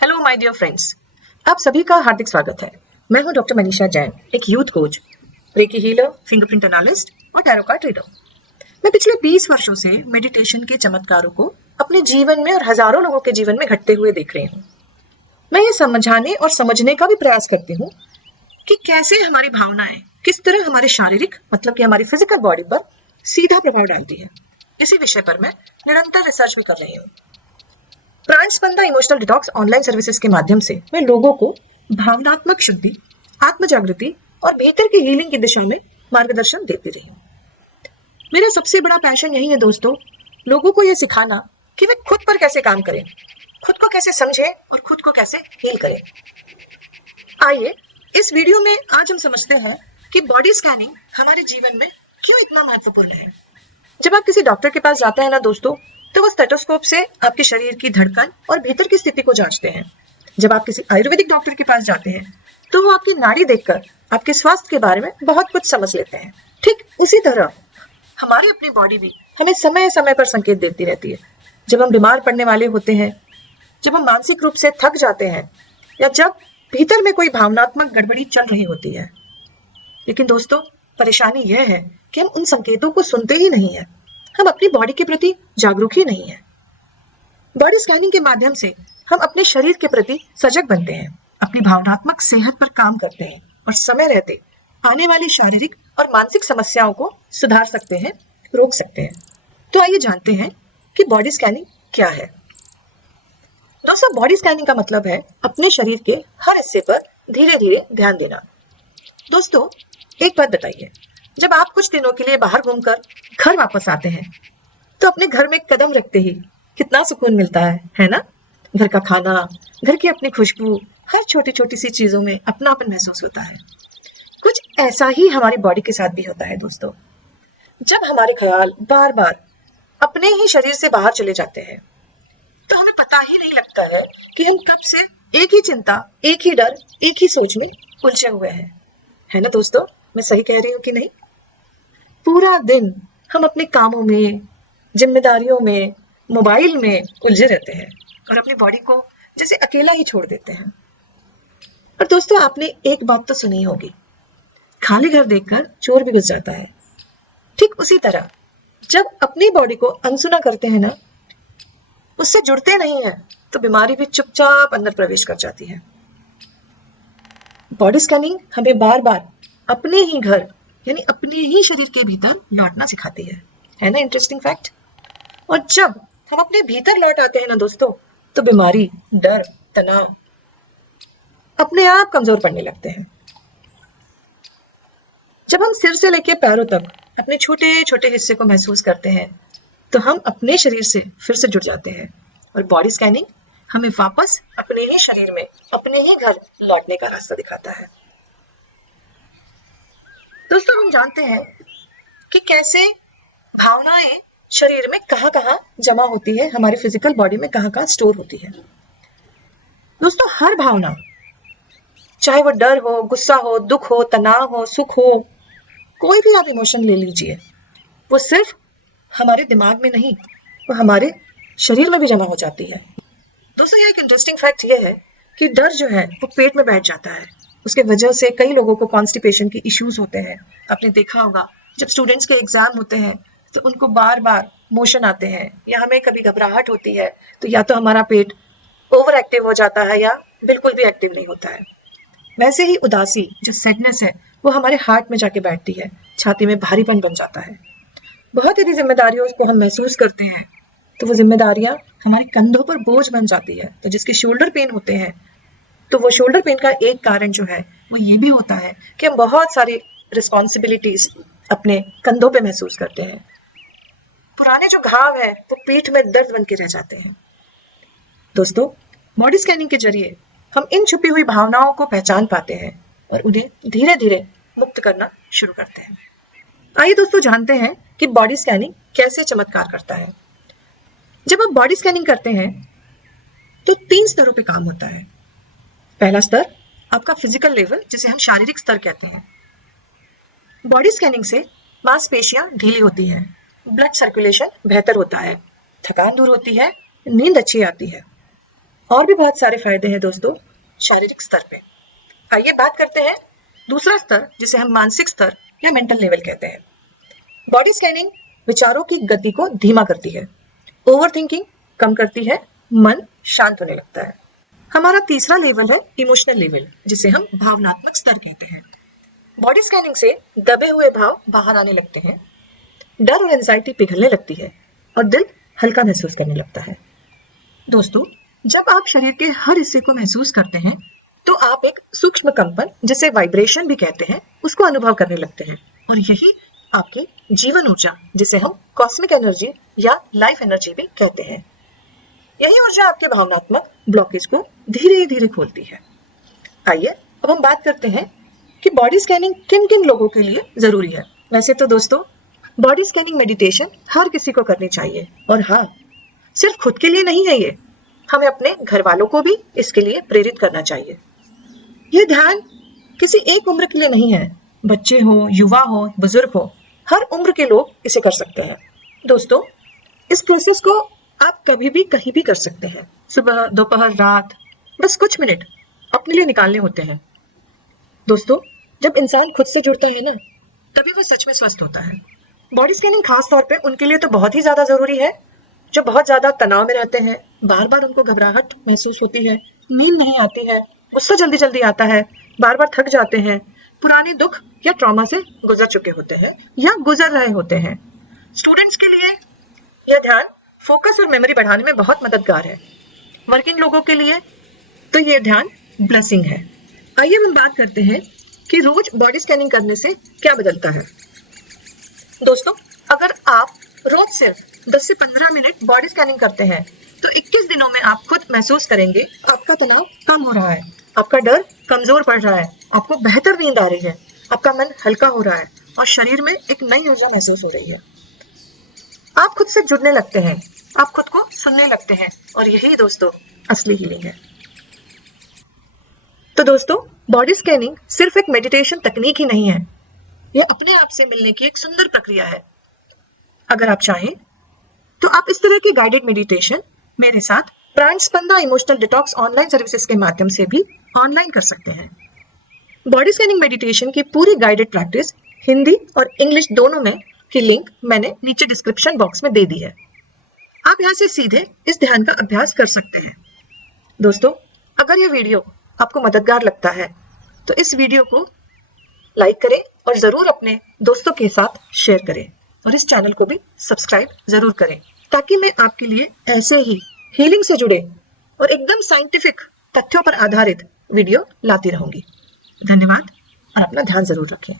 Hello my dear friends, आप सभी का हार्दिक स्वागत है। मैं हूं डॉक्टर मनीषा जैन, एक youth coach, recce healer, fingerprint analyst और टैरो कार्ड रीडर। मैं पिछले 20 वर्षों से मेडिटेशन के चमत्कारों को अपने जीवन में और हजारों लोगों के जीवन में घटते हुए देख रही हूँ। मैं ये समझाने और समझने का भी प्रयास करती हूँ कि कैसे हमारी भावनाएं किस तरह हमारे शारीरिक मतलब कि हमारी फिजिकल बॉडी पर सीधा प्रभाव डालती है। इसी विषय पर मैं निरंतर रिसर्च भी कर रही हूँ। प्राणस्पंदा इमोशनल डिटॉक्स ऑनलाइन सर्विसेज के माध्यम से मैं लोगों को भावनात्मक शुद्धि, आत्म जागृति और बेहतर की हीलिंग की दिशा में मार्गदर्शन देती रही हूँ। मेरा सबसे बड़ा पैशन यही है दोस्तों, लोगों को यह सिखाना कि वे खुद पर कैसे काम करें, खुद को कैसे समझें और खुद को कैसे हील करें। आइए इस वीडियो में आज हम समझते हैं कि बॉडी स्कैनिंग हमारे जीवन में क्यों इतना महत्वपूर्ण है। जब आप किसी डॉक्टर के पास जाते हैं ना दोस्तों, तो वो स्टेथोस्कोप से आपके शरीर की धड़कन और भीतर की स्थिति को जांचते हैं। जब आप किसी आयुर्वेदिक डॉक्टर के पास जाते हैं तो वो आपकी नाड़ी देखकर आपके स्वास्थ्य के बारे में बहुत कुछ समझ लेते हैं। ठीक उसी तरह हमारी अपनी बॉडी भी हमें समय समय पर संकेत देती रहती है। जब हम बीमार पड़ने वाले होते हैं, जब हम मानसिक रूप से थक जाते हैं या जब भीतर में कोई भावनात्मक गड़बड़ी चल रही होती है। लेकिन दोस्तों, परेशानी यह है कि हम उन संकेतों को सुनते ही नहीं है। हम अपनी बॉडी के प्रति जागरूक ही नहीं है। बॉडी स्कैनिंग के माध्यम से हम अपने शरीर के प्रति सजग बनते हैं, अपनी भावनात्मक सेहत पर काम करते हैं और समय रहते आने वाली शारीरिक और मानसिक समस्याओं को सुधार सकते हैं, रोक सकते हैं। तो आइए जानते हैं कि बॉडी स्कैनिंग क्या है। दोस्तों, बॉडी स्कैनिंग का मतलब है अपने शरीर के हर हिस्से पर धीरे धीरे ध्यान देना। दोस्तों, एक बात बताइए, जब आप कुछ दिनों के लिए बाहर घूमकर घर वापस आते हैं तो अपने घर में कदम रखते ही कितना सुकून मिलता है ना? घर का खाना, घर की अपनी खुशबू, हर छोटी छोटी सी चीजों में अपनापन महसूस होता है। कुछ ऐसा ही हमारी बॉडी के साथ भी होता है दोस्तों। जब हमारे ख्याल बार बार अपने ही शरीर से बाहर चले जाते हैं तो हमें पता ही नहीं लगता है कि हम कब से एक ही चिंता, एक ही डर, एक ही सोच में उलझे हुए हैं। है ना दोस्तों, मैं सही कह रही हूँ कि नहीं? पूरा दिन हम अपने कामों में, जिम्मेदारियों में, मोबाइल में उलझे रहते हैं और अपनी बॉडी को जैसे अकेला ही छोड़ देते हैं। और दोस्तों, आपने एक बात तो सुनी होगी, खाली घर देखकर चोर भी घुस जाता है। ठीक उसी तरह जब अपनी बॉडी को अनसुना करते हैं ना, उससे जुड़ते नहीं है, तो बीमारी भी चुपचाप अंदर प्रवेश कर जाती है। बॉडी स्कैनिंग हमें बार बार अपने ही घर यानी अपने ही शरीर के भीतर लौटना सिखाती है ना? Interesting fact. और जब हम अपने भीतर लौट आते हैं ना दोस्तों, तो बीमारी, डर, तनाव अपने आप कमजोर पड़ने लगते हैं। जब हम सिर से लेकर पैरों तक अपने छोटे छोटे हिस्से को महसूस करते हैं तो हम अपने शरीर से फिर से जुड़ जाते हैं और बॉडी स्कैनिंग हमें वापस अपने ही शरीर में, अपने ही घर लौटने का रास्ता दिखाता है। दोस्तों, हम जानते हैं कि कैसे भावनाएं शरीर में कहाँ-कहाँ जमा होती है, हमारी फिजिकल बॉडी में कहाँ-कहाँ स्टोर होती है। दोस्तों, हर भावना, चाहे वो डर हो, गुस्सा हो, दुख हो, तनाव हो, सुख हो, कोई भी आप इमोशन ले लीजिए, वो सिर्फ हमारे दिमाग में नहीं, वो हमारे शरीर में भी जमा हो जाती है। दोस्तों, यहाँ एक इंटरेस्टिंग फैक्ट ये है कि डर जो है वो पेट में बैठ जाता है। उसके वजह से कई लोगों को कॉन्स्टिपेशन के इश्यूज होते हैं। आपने देखा होगा, जब स्टूडेंट्स के एग्जाम होते हैं तो उनको बार बार मोशन आते हैं या हमें कभी घबराहट होती है तो या तो हमारा पेट ओवर एक्टिव हो जाता है या बिल्कुल भी एक्टिव नहीं होता है। वैसे ही उदासी, जो सैडनेस है, वो हमारे हार्ट में जाके बैठती है, छाती में भारीपन बन जाता है। बहुत यदि जिम्मेदारियों को हम महसूस करते हैं तो वो जिम्मेदारियां हमारे कंधों पर बोझ बन जाती है। तो जिसके शोल्डर पेन होते हैं, तो वो शोल्डर पेन का एक कारण जो है वो ये भी होता है कि हम बहुत सारी रिस्पॉन्सिबिलिटीज अपने कंधों पे महसूस करते हैं। पुराने जो घाव है वो पीठ में दर्द बन के रह जाते हैं। दोस्तों, बॉडी स्कैनिंग के जरिए हम इन छुपी हुई भावनाओं को पहचान पाते हैं और उन्हें धीरे धीरे मुक्त करना शुरू करते हैं। आइए दोस्तों, जानते हैं कि बॉडी स्कैनिंग कैसे चमत्कार करता है। जब आप बॉडी स्कैनिंग करते हैं तो 3 स्तरों पे काम होता है। पहला स्तर आपका फिजिकल लेवल, जिसे हम शारीरिक स्तर कहते हैं। बॉडी स्कैनिंग से मांसपेशियां ढीली होती हैं, ब्लड सर्कुलेशन बेहतर होता है, थकान दूर होती है, नींद अच्छी आती है। और भी बहुत सारे फायदे हैं दोस्तों शारीरिक स्तर पे। आइए बात करते हैं दूसरा स्तर, जिसे हम मानसिक स्तर या मेंटल लेवल कहते हैं। बॉडी स्कैनिंग विचारों की गति को धीमा करती है, ओवर थिंकिंग कम करती है, मन शांत होने लगता है। हमारा तीसरा लेवल है इमोशनल लेवल, जिसे हम भावनात्मक स्तर कहते हैं। बॉडी स्कैनिंग से दबे हुए भाव बाहर आने लगते हैं, डर और एंजाइटी पिघलने लगती है और दिल हल्का महसूस करने लगता है। दोस्तों, जब आप शरीर के हर हिस्से को महसूस करते हैं तो आप एक सूक्ष्म कंपन, जिसे वाइब्रेशन भी कहते हैं, उसको अनुभव करने लगते हैं और यही आपके जीवन ऊर्जा, जिसे हम कॉस्मिक एनर्जी या लाइफ एनर्जी भी कहते हैं, यही ऊर्जा आपके भावनात्मक ब्लॉकेज को धीरे धीरे खोलती है। आइए अब हम बात करते हैं कि बॉडी स्कैनिंग किन किन लोगों के लिए जरूरी है। वैसे तो दोस्तों, बॉडी स्कैनिंग मेडिटेशन हर किसी को करनी चाहिए, और हाँ, सिर्फ खुद के लिए नहीं है ये, हमें अपने घर वालों को भी इसके लिए प्रेरित करना चाहिए। यह ध्यान किसी एक उम्र के लिए नहीं है, बच्चे हो, युवा हो, बुजुर्ग हो, हर उम्र के लोग इसे कर सकते हैं। दोस्तों, इस प्रोसेस को आप कभी भी कहीं भी कर सकते हैं, सुबह, दोपहर, रात, बस कुछ मिनट अपने लिए निकालने होते हैं। दोस्तों, जब इंसान खुद से जुड़ता है ना, तभी वो सच में स्वस्थ होता है। बॉडी स्कैनिंग खास तौर पे उनके लिए तो बहुत ही ज्यादा जरूरी है जो बहुत ज्यादा तनाव में रहते हैं, बार बार उनको घबराहट महसूस होती है, नींद नहीं आती है, गुस्सा जल्दी जल्दी आता है, बार बार थक जाते हैं, पुराने दुख या ट्रॉमा से गुजर चुके होते हैं या गुजर रहे होते हैं। स्टूडेंट्स के लिए यह ध्यान फोकस और मेमोरी बढ़ाने में बहुत मददगार है। वर्किंग लोगों के लिए तो यह ध्यान ब्लेसिंग है। आइए हम बात करते हैं कि रोज बॉडी स्कैनिंग करने से क्या बदलता है। दोस्तों, अगर आप रोज सिर्फ 10 से 15 मिनट बॉडी स्कैनिंग करते हैं तो 21 दिनों में आप खुद महसूस करेंगे आपका तनाव कम हो रहा है, आपका डर कमजोर पड़ रहा है, आपको बेहतर नींद आ रही है, आपका मन हल्का हो रहा है और शरीर में एक नई ऊर्जा महसूस हो रही है। आप खुद से जुड़ने लगते हैं, आप खुद को सुनने लगते हैं, और यही दोस्तों असली हीलिंग है। तो दोस्तों, बॉडी स्कैनिंग सिर्फ एक मेडिटेशन तकनीक ही नहीं है, यह अपने आप से मिलने की एक सुंदर प्रक्रिया है। अगर आप चाहें तो आप इस तरह की गाइडेड मेडिटेशन मेरे साथ प्राण स्पंदा इमोशनल डिटॉक्स ऑनलाइन सर्विसेज के माध्यम से भी ऑनलाइन कर सकते हैं। बॉडी स्कैनिंग मेडिटेशन की पूरी गाइडेड प्रैक्टिस हिंदी और इंग्लिश दोनों में की लिंक मैंने नीचे डिस्क्रिप्शन बॉक्स में दे दी है। आप यहाँ से सीधे इस ध्यान का अभ्यास कर सकते हैं। दोस्तों, अगर यह वीडियो आपको मददगार लगता है तो इस वीडियो को लाइक करें और जरूर अपने दोस्तों के साथ शेयर करें, और इस चैनल को भी सब्सक्राइब जरूर करें, ताकि मैं आपके लिए ऐसे ही हीलिंग से जुड़े और एकदम साइंटिफिक तथ्यों पर आधारित वीडियो लाती रहूंगी। धन्यवाद और अपना ध्यान जरूर रखें।